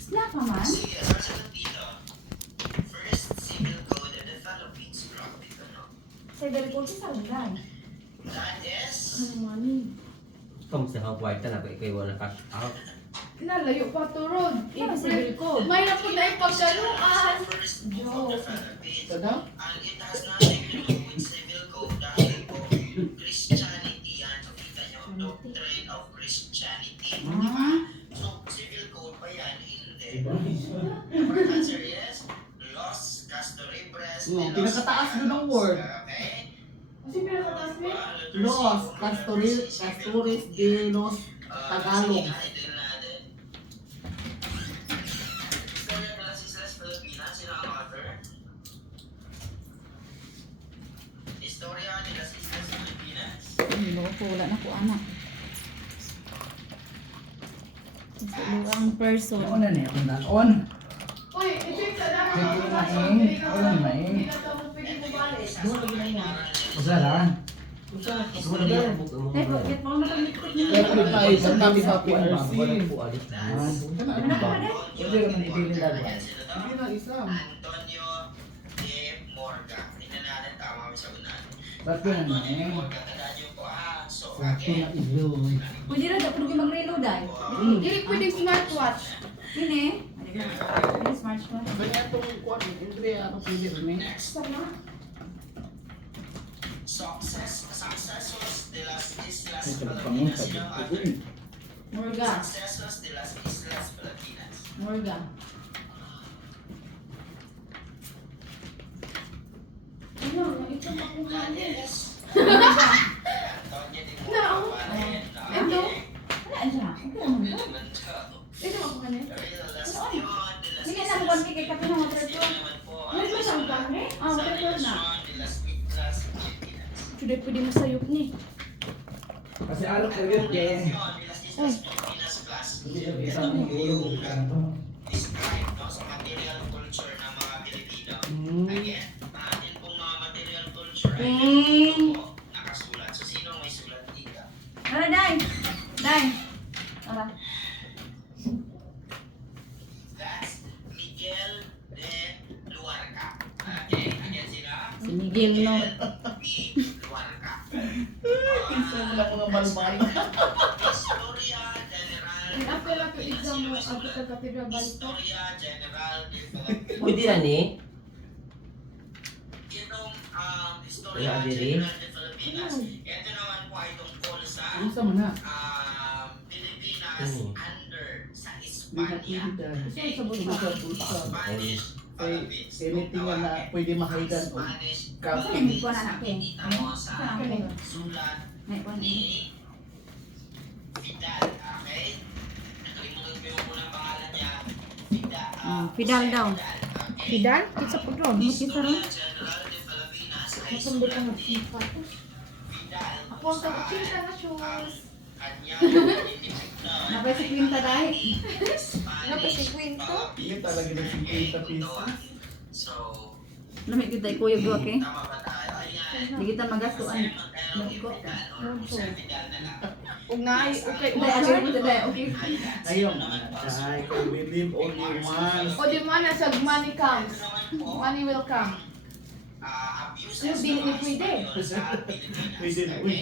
Snap naman? Sige, sasagot dito. First civil code of the Philippines. Grabe ito, no? Sa Civil Code sa Saludan. That is... Ano money? Kamusta ang kwarta na ba ikaw wala cash out? Nalayo pa to, Rod. Ito Civil Code. May na po na ipagkaluan. First book of the Philippines. Tada? And it has nothing to do with civil code dahil po Christianity yan. So, kita nyo, doctrine of Christianity. Di ba? So, civil code pa yan? Hindi. Correct answer is Los Castoribres de los Pinakataas doon ang word. Okay? Kasi pinakataas mo. Los Castores de los Tagalog. Idol natin. Historia de las Islas Filipinas. Sino ang author? Historia de las Islas Filipinas. Hindi ko wala na po anak. Ang person. Ano na niya kung daon? Uy, ito yung sadara. Ito yung maing. Ano yung maing? Hindi na tamo pwede mo balik. Usalan. Wala na ang book mo. Ay, bakit mo matamitik niya? Kaya pwede pa isang namin sa PRC. Wala po alis. Ano ba? Pwede naman ibilin dalawa. Hindi na isa. Antonio de Morga. Tingnan natin tama kami sa unan. Ba't yun ang Antonio de maing? Morga. Tandaan niyo po ah. So, Sa ito na iloy. Pwede na dapat ko mag-reload ay. Hindi pwedeng smartwatch. Hindi. Hindi smartphone. Kaya itong kwan, Andre, ano pwede rin eh. Sana. Successos de las Islas Ito na pangon Filipinas. sa Sino ang dito. author? Morga. Successos de las Islas Filipinas. Morga. Ano, ito makuhanin. Yes. Antonio de Morga. No. Pare, Ito. Wala siya. Okay lang mo. Ito makuhanin. Relación de las Sige na Islas mo kay kapit ng water Filipinas. to. Naman po Ano ba siyang pangre? Ah, water to na. Relación de las Islas Filipinas. Sudah pwede masayop ni. Kasi alam ko yun kaya. Relación de las Islas Filipinas class. Hindi siya bisa ng ulo ng kanto. Describe no, sa material culture ng mga Pilipino. Again, atin pong mga material culture ay dito po nakasulat. So, sino may sulat dito? Tara, Day. Day. Tara. That's Miguel de Luarca. Okay, again sila? Si Miguel, no? B. Luarca. Isa mo na mga balbal. Historia General. And after lang yung exam mo, after ka katedral balik ka. Historia General de Philippines. Pwede yan eh. Itong Historia Wala, diri. General de Filipinas. Ito naman po ay tungkol sa Isa mo na. Pilipinas Mm. under sa Hindi na Espanya. pwede dahil. Kasi sa Ito bulsa. sa bulsa. Spanish Philippines. Anything na pwede mahidan o Spanish Kasi kapit. hindi ko na anak eh. Kita mo sa Kanina. sulat May pa ni Fidel. Okay? Nakalimutan ko yung unang pangalan niya. Fidel. Fidel daw. Okay? Pidan? Kitsa po doon. Makita rin. Historia General de Filipinas ay Matundot sulat ang ni magsipatos. Fidel. Ako ang kakakita na shoes. Kanyang inimigtan Napay si Quinta, Day. Napay si Quinto? Hindi talaga ng 50 pesos. So, Lamig kita kuya bro, okay? tama ba tayo? Ayan. Hindi kita magastuan. Magkano yung Fidel or Jose Fidel na lang? Kung naay, okay. Day, ano rin ito, Day? Okay. Ayun, ay, I believe only once. O di man na sa money comes. Money will come. Abuses Ano, dili ni ng pwede? Espanyol sa Pilipinas. Pwede na, uy.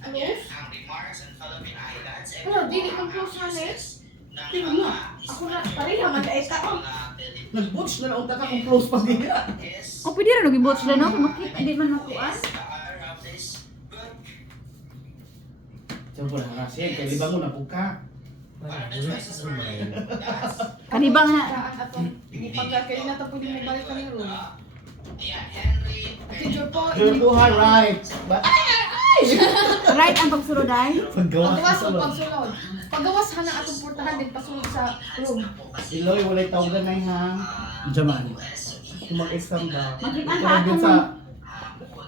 Again, ang remarks on Philippine Islands and Ano, dili mga kang close na, abuses ng Tingnan mo. Ako na, pareha man ka eka, oh. Nag-butch na lang ka kung close pa niya. O, pwede rin naging bots na, no? Kung makita, hindi man makuan. Diyan po na kasi, kaya libang mo na po ka. Kanibang na. Saan atong ipagkakain na tapos din may balik ka ni room. Teacher po, You're too hard, right? But, Right ang pagsulod, Day. paggawa pagawas sa o pagsulod. Pagawas ha na atong portahan din pasulod sa room. Iloy, walay tawagan na ha. Jaman. Kung mag-exam ba? Makita Ito ka lang din atong sa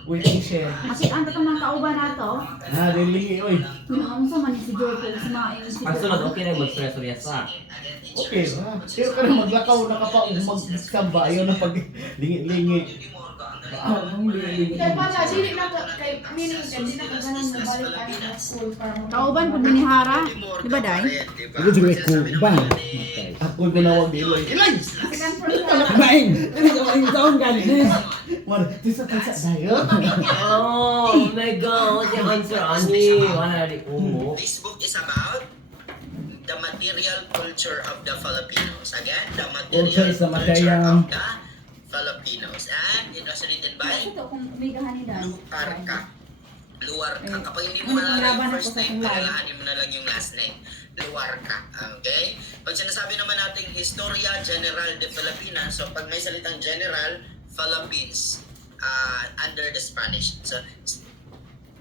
waiting shed. makita ang tatang mga kauban na to. Ha, dili, oy. Kung sa man si Joy kung sumaing si Pag sunod, okay na mag-stress sa. Okay, ha. Pero ka na maglakaw na ka pa kung mag-exam ba? Ayaw na pag lingi-lingi. Kaya pala, dili na ka, kay meaning ka, di na ka ganun na balik ay sa school para mo. Kauban pud minihara, di ba, Day? Ito juga kuban. Okay. Ako'y manawag dito. Ilay! Second person. Maing! Dili ka maing taon galit eh. Mar, tisa-tisa tayo. Oh my God, what's the answer, Ani? Wala rin umo. This book is about the material culture of the Filipinos. Again, the material Culture sa culture material. of the Filipinos. And it was written by Ito kung umigahan ni Dan. Luarca. Luarca. Kapag hindi mo Ano, malala panglaban yung ako first sa name, kulay. palalahanin mo na lang yung last name. Luarca. Okay? Pag sinasabi naman natin Historia General de Filipinas, so pag may salitang General, Philippines, under the Spanish. So,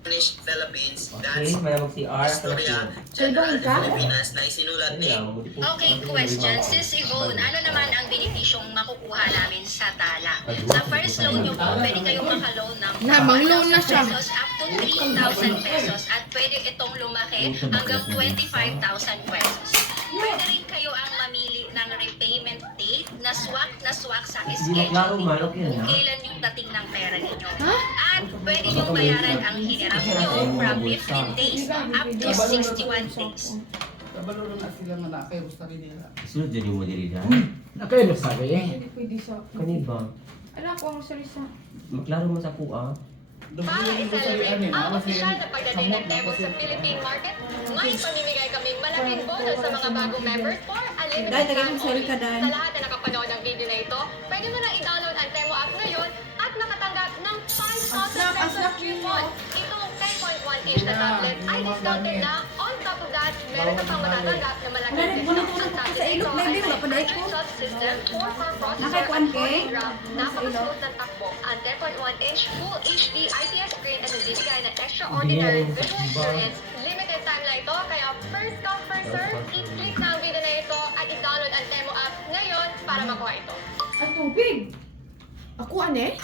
Spanish, Philippines, that's Okay, may mag-CR. Historia General de ka? Filipinas na isinulat ni Okay, question. Sis Yvonne, ano naman ang benepisyong makukuha namin sa tala? Sa first loan nyo po, pwede kayong makaloan ng Namang loan na siya. pesos up to 3,000 pesos at pwede itong lumaki hanggang 25,000 pesos. Pwede rin kayo ang mamili ng repayment date na swak sa schedule ninyo kung kailan yung dating ng pera ninyo. At pwede nyong bayaran ang hinirap nyo from 15 days up to 61 days. Kabalo na sila nga na kayo. Gusto rin nila. Sunod dyan yung mo diri dyan. Nakailos sabi eh. Hindi pwede sa... Kanina, Alam ko ang salisa. maklaro mo sa puha. Para i-celebrate ang opisyal na pagdating ng Temo sa Philippine market, may pamimigay kaming malaking bonus sa mga bagong members for unlimited Dahil time nag-sorry ka, only. Dan. Sa lahat na nakapanood ng video na ito, pwede mo na i-download ang Temo app ngayon at makatanggap ng 5,000 pesos coupon. Itong 10.1-inch na tablet ay discounted na. On top of that, meron ka pang matatanggap na malaking discount. Ang tablet Sa ilog, ito baby, ay wala pa dahil ko. Intel system, 4-core processor, Nakakuan at kay? 4 RAM. Napaka-smooth ng takbo. Ang 10.1-inch Full HD IPS screen at nagbibigay ng extraordinary visual experience. Limited time lang ito, kaya first come, first serve. I-click na ang video na ito at i-download ang Temo app ngayon para makuha ito. At tubig. Ako ane?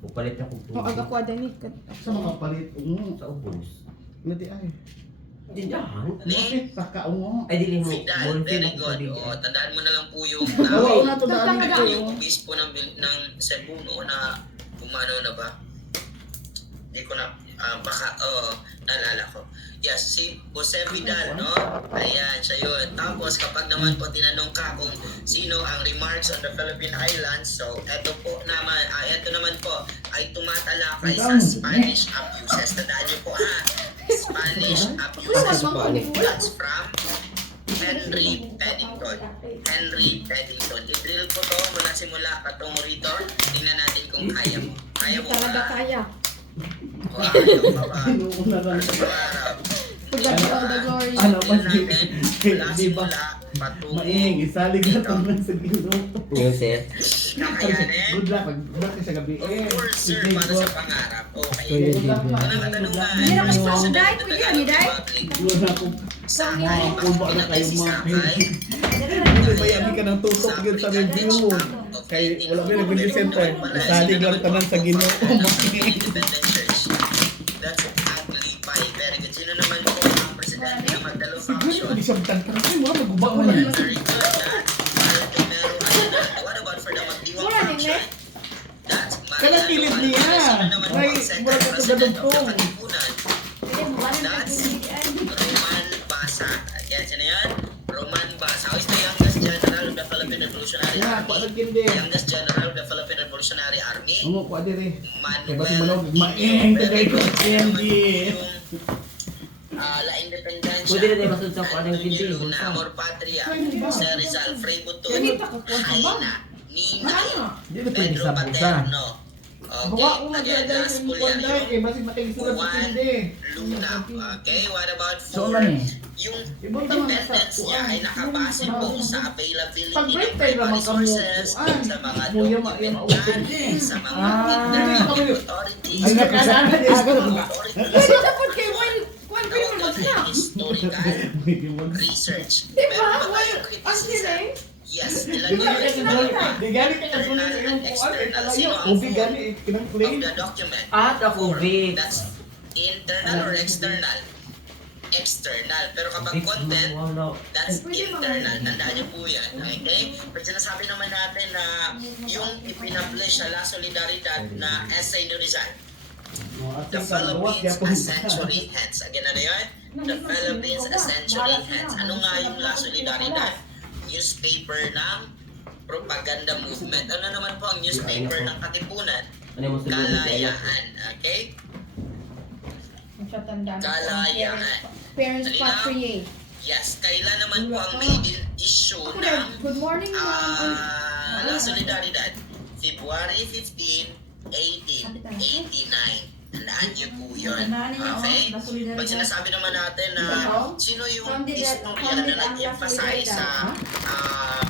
Upalit na kung O aga ko adani. Sa mga palit. Sa ubos. Nadi ay. Dindahan? Bakit? Saka ungo. Ay, dili mo. Fidal. Ballpen Very ako good. tubig. O, tandaan mo na lang po yung Oo na to daan Tama dito. yung obispo ng Cebu no, na umano na ba? Hindi ko na, baka, naalala ko. Yes, si Jose Vidal, no? Ayan, siya yun. Tapos, kapag naman po tinanong ka kung sino ang remarks on the Philippine Islands, so, eto naman po, ay tumatalakay sa Spanish abuses. Tandaan niyo po, ha? Spanish abuses. That's from Henry Paddington. Henry Paddington. I-drill ko to mula simula patungo rito. Tingnan natin kung kaya mo. Kaya mo Talaga ba? kaya. O ayaw ka ba? Inuuna lang Sa pangarap. Pagdating all the glory. Ano pa Tingnan natin mula di ba? simula patungo. Maing, isalig na ito man sa Ginoo. Yung set. Kakayanin? Good luck. Good luck sa gabi. Of course, sir. Sige, Para bro. sa pangarap. Okay. Good luck na. Unang katanungan. Hindi na kasi President sa Uday, ng pwede kami, Day. Republic. Good luck po. Sakay. Mga kulba na kayo Si mga Sakay. Hindi ba yan ka ng tutok yun sa review mo? Kay wala may nag-review center. Isalig lang tanan sa Ginoo. Independent Church. That's Aglipay. Very good. Sino naman po ang presidente ng Magdalo Faction? Hindi sabtan ka na kayo. Magubak mo na. Very good. That's Baldomero Aguinaldo. What about for the Magdiwang Wala din, Faction? That's Kanang kilid Mariano niya. Alvarez. Sino naman po May ang second mura ka to president of the gadugtong. Katipunan? That's Roman Basa. Yan, sino yan? Roman Basa. Who is the youngest general of the Philippine Revolutionary Nga, Army? pagkindi. Youngest general of the Philippine Revolutionary Army? Umo ko adire. Kaya ba si Manuel Manog? Maing kagay ko. Candy. La Independencia. Pwede na tayo masud sa kung anong hindi. Luna, Amor Patria, Jose Rizal, Frei Buton, Ganito ka po, Jaina, Ninay, Hindi na pwede Pedro sa busa. Paterno, Bawa ko nga okay, dahil Aguedas sa mga dahil. Kaya ba si makikisulat sa Juan kindi. Luna. Okay, what about So for man eh. yung Ibunta mo na sa independence niya ay nakabase po sa availability Pag ng break time primary naman kamo, sources, kuan. sa mga Kuya, yung document authority. sa mga Ah. international authorities, Ay, nakasaan. Ganun ba? Pwede sa pod kay Juan. Juan kayo tawag naman doon siya. ay historical Medyo mag- research. Di Meron ba? ba Juan, kayong ang criticism? sila Yes, Di ilan ba yung kasi di gali ka nagsunan sa iyong kuan. Ay talayo. Ubi gali. Kinang of plane. the document? Ah, tubig. That's internal or external? External. Pero kapag content, Wala. that's internal. Tandaan niyo po yan. Okay? Pero sinasabi naman natin na yung ipinablish sa La Solidaridad na essay ni Rizal. The Philippines a century hence. Again, ano yun? The Philippines a century hence. Ano nga yung La Solidaridad? newspaper ng propaganda movement. Ano naman po ang newspaper ng Katipunan? Ano yung Muslim movement? Kalayaan. Okay? Ang siya tandaan. Kalayaan. Parents Halina. Patriae. Yes, kailan naman po ang maiden issue Ako ng din. Good morning, ma'am. La Solidaridad? February 15, 1889. Tandaan niyo po yun. Okay? Pag sinasabi naman natin na sino yung historia na nag-emphasize sa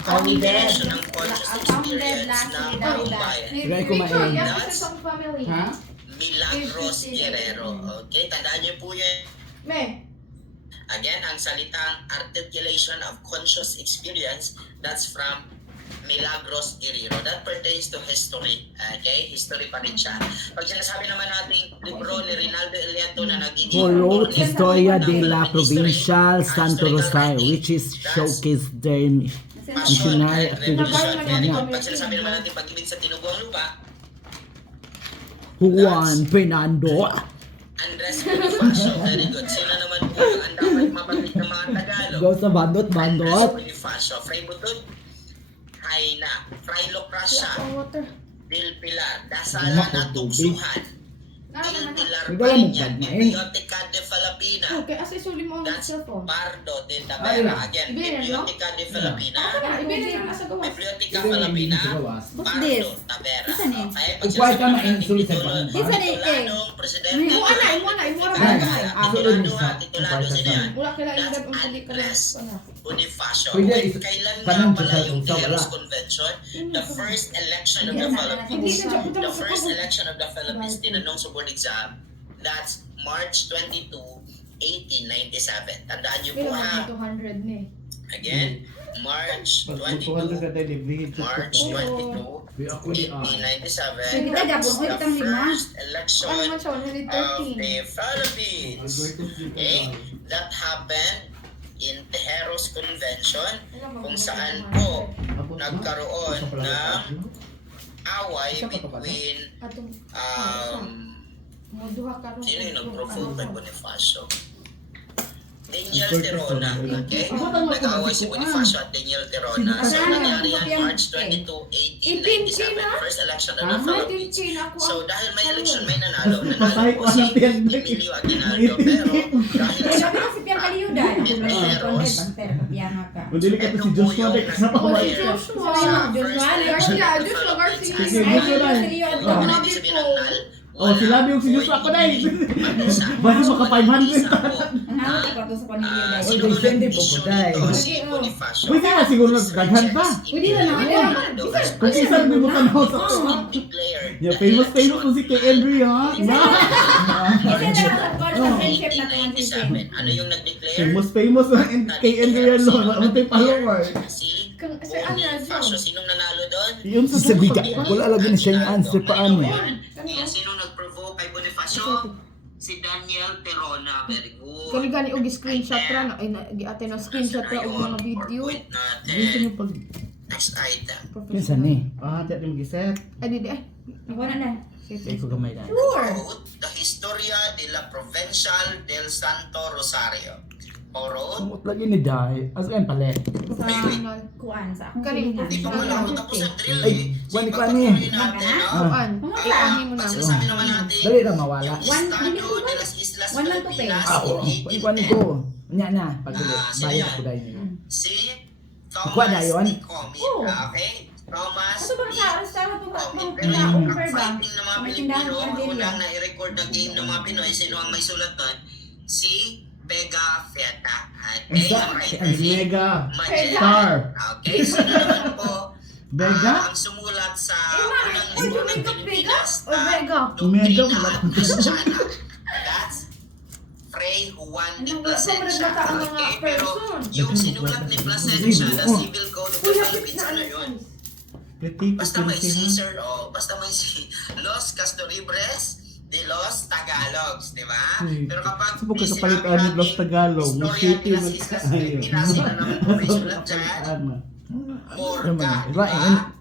cultivation ng conscious experience ng taong bayan? Try kumain. Family. Ha? Milagros Guerrero. Okay? Tandaan niyo po yun. Me. Again, ang salitang articulation of conscious experience, that's from Milagros Guerrero. That pertains to history. Okay? History pa rin siya. Pag sinasabi naman nating libro ni Rinaldo Eliato na nagiging Who wrote Historia de la Philippine history, Provincial ang Santo historical Rosario, writing, which is that's showcased their passion missionary and activities. revolution. Very good. Community. Pag sinasabi naman natin pag-ibig sa tinubuang lupa, Juan Fernando. Andres Bonifacio. Very good. Sino naman po ang dapat mabalik ng mga Tagalog? Go sa bandot, Andres bandot. Bonifacio. Fray Butod, Haina. Fray Locracia, Water. Del Pilar. Dasalan at Tuksuhan. Il Pilar Ikaw lang Pañan. magpagmain. Biblioteca de Filipina. Okay, asa isuli mo ang That's cellphone. Pardo de Tavera. Again, Ibigay, no? Biblioteca de Filipina. Ibigay na nasa gawas. Biblioteca Filipina. What's Pardo this? Tavera. Isa ni? Okay, pag Upuan ka sinasabi na, natin insulit sa titulo, bangka. Isa ni, eh. tituladong presidente. Imo na, imo na, imo na. Titulado ha, titulado sino yan? Wala kailangan That's indad ang pili ka Andres na. Bonifacio. Pwede, Wait, is- kailan tanong nga pala siya yung sa wala. Tejeros Convention? The first election of the Philippines. The first election of the Philippines tinanong sa board exam. That's March 22, 1897. Tandaan niyo po ha. Kailangan 200 ni. Again, March 22, March 22, Ako ni A. 1897. Kita gabon ko The itang lima. first election Ano man siya, of 113. the Philippines. Okay? That happened in Tejeros Convention kung saan po nagkaroon ng away between sino yung nag-provoke kay Bonifacio? Daniel Terona, okay? Nag-away si Bonifacio at Daniel Terona. So, nangyari yan March 22, 1897, first election of the Philippines. So, dahil may election, may nanalo. Nanalo po si Emilio Aguinaldo. Pero, dahil sa Sabi ko si Piang Kaliyudan. Tejeros, Piano ka. Mandili ka to si Joshua Dex na pa Oh, si kumain. Joshua. Joshua, Garcia, Joshua Garcia. Sige, Joshua na. Ibig sabihin ng null, Oh, sila yung si Joshua ako na eh. Basta maka 500. Ang hawak ko to sa Kaliyudan. Oh, they send it po po, day. Si Bonifacio. Pwede nga siguro nagdaghan pa. Pwede na naman. Kung isa mo ka na sa declared Yeah, famous mo si Kay Henry ha. Kasi na lang sa friendship na 1897. Ano yung nag-declare? Famous Kay Henry yan lo. Matay follower. Si Sir Anna, Bonifacio. Sinong nanalo doon? Yun sa biga. Wala lagi na siya yung answer paano. Yan, sinong nag-provoke kay Bonifacio? Si Daniel Terona. Very good. Gani-gani og screenshot ra na ay giate na screenshot ra og mga video. Point Dito natin. yung pag... Next item. Yan saan eh? Ah, tiyak yung mag-iset. Ay di ay. Ako na na. Kaya ko gamay na. Quote, the Historia de la Provincial del Santo Rosario. Oro, Sumot lagi ni Day. As in pala. Kuan sa akong Galing. silingan. di pa mo lang tapos ang drill Ay, eh. wani So, pa ni. ipagpatuloy natin, no? Kuan. Ah, mo na. pag sinasabi naman natin, Dali lang mawala. yung Estado de las Islas One lang to pay. Filipinas Ah, oo. in Pag-ikuan 1810. ko. Nya na. Pag-ulit. Sino Bayad yan? ko dahil niyo. Si Kuha na Thomas yun? D. Comit. Oo. Okay? Thomas Ano ba D. sa arestado to ka? Comit. Mga Pero yung offer ba? fighting ng mga May Pilipino, tindahan ang sa unang Ardilla. na-record na game ng mga Pinoy, sino ang may sulat nun? Si Vega Feta. Okay? Ang Yung writer ang ni Mega. Magellan. Star. Okay? Sino naman po Vega? ang sumulat sa ma, unang ay, libro ng Vega, Pilipinas O Vega. Mega, Doktrina wala. Kristiyana. That's Fray Juan de Ano ba, Plasencia. sobrang ang mga Okay, pero person. yung sinulat ni Plasencia na Civil Code of the Philippines, ano yun? Basta may si Sir, basta may si Los Castoribres de Los Tagalogs, di ba? Pero kapag Sabog ka may kapalit sinabi ni Los nating Tagalog. Historia Musiti de las Islas Filipinas, sino naman po may sulat dyan? Morga, di ba?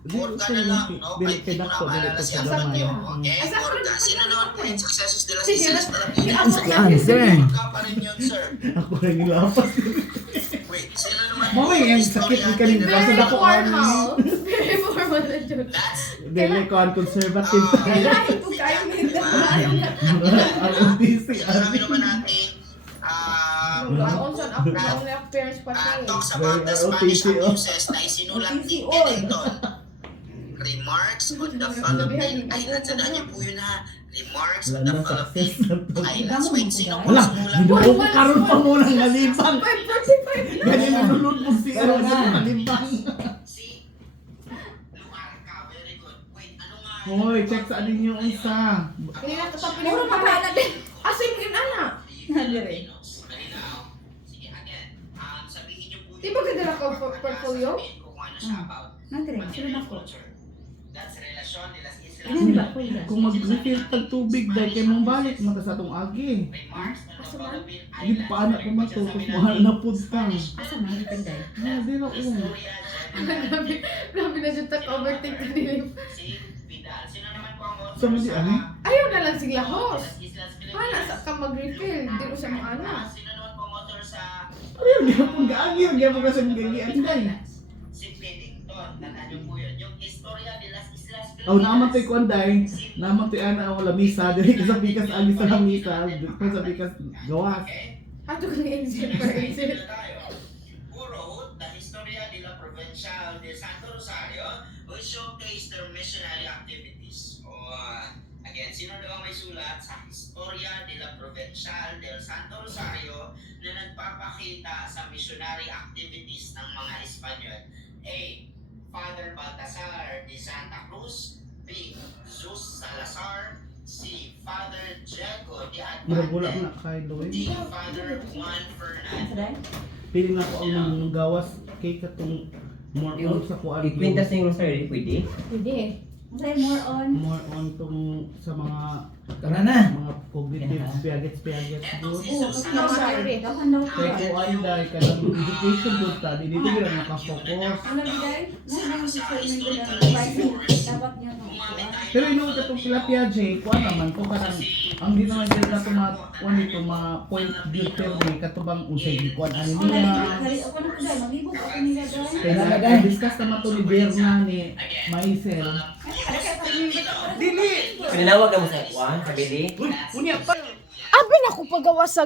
Morga na lang, no? Kahit di mo na maalala si Antonio. Okay, Morga. Sino naman po yung successos de las Islas Filipinas? Answer. Morga pa rin yun, sir. Ako rin nilapas. Wait, sino naman Mamay, yung sakit ni kanina. Basta Very dako formal. Very formal na joke. Dili ko ang conservative. Kailangan ko kayo nito. ROTC. Sabi naman natin, On son up ang appearance pa siya. talks about the Spanish abuses na isinulat ni Pennington. Remarks on the Philippine Islands. Tandaan niyo po yun ha. Remarks on the Philippine Islands. Wait, sino po Wala, sumulat? hindi ko karoon pa mo ng nalibang. 5:45 na. Ganyan nalulod mo si Aaron sa nalibang. Si Luarca. Very good. Wait, ano nga? Hoy, check sa alin yung isa. Hindi na tatapin Puro yung mapala din. Asin yun, anak. Nandere. Malinaw. Sige, again. Sabihin niyo po Di ba ganda na portfolio? kung ano siya about. Nandere. Sila na ko. That's relasyon nila sa Islam. Ano ba ko ila? Kung mag-refill tag tubig dahil kayo mong balik, mata sa atong agi. Remarks on the Philippine Hindi pa anak ko mato, kung mahal na po pa. Asa na yung kanday? Hindi na ko. Grabe na dyan overtake na nila. Si Vidal. Sino naman po ang author Sa mga ano? Ayaw na lang sila host. Las Islas Hala, Filipinas? sa ka mag-refill. Di ko siya maana. Sino naman po ang author sa Ano yun? Hindi po gaagi. Hindi po kasi magagian dahil. si Pennington? Tandaan niyo po yun. Yung Historia de las Islas Filipinas. Oh, naman tayo kuan dahil. Naman tayo ana ang lamisa. Dili ka sa pikas agi sa lamisa. Kung sa pikas gawas. Okay? Ato ka ng exit per exit. Who wrote the Historia de la Provincial de Santo Rosario, which showcased their missionary activities. Again, sino daw ang may sulat sa Historia de la Provincial del Santo Rosario na nagpapakita sa missionary activities ng mga Espanyol? A. Father Baltasar de Santa Cruz. B. Jesus Salazar. C. Father Diego de Murag-bulak Advante. na kay Lloyd. D. Father Juan Fernandez. Asa day? Pili na ko ang gawas kay katong more on sa kuan. Ikwintas yung rosary, pwede? Pwede. Asa more on? More on tong sa mga Tara na! mga cognitive spiaget Etong si Oo, Jesus kasi daw Salazar. sa dahan daw kay ko. kuan dahil kanang education good study dito gyud naka-focus. Ano biday? Nang Sa sa historical pricing figures, dapat niya gumamit no. tayo Pero ng ino katong tilapia Jay, kuan naman to kanang ang di naman gyud nato kuan dito ma point determine katubang unsay gikuan ani Oh, niya. hari ako na kuday, maglibot ako nila doon. Kaya na-discuss naman to ni Berna ni Maisel. Dili. Pinawag na mo sa kuwan, sa bili. Unya pa. Abi na ko pagawa sa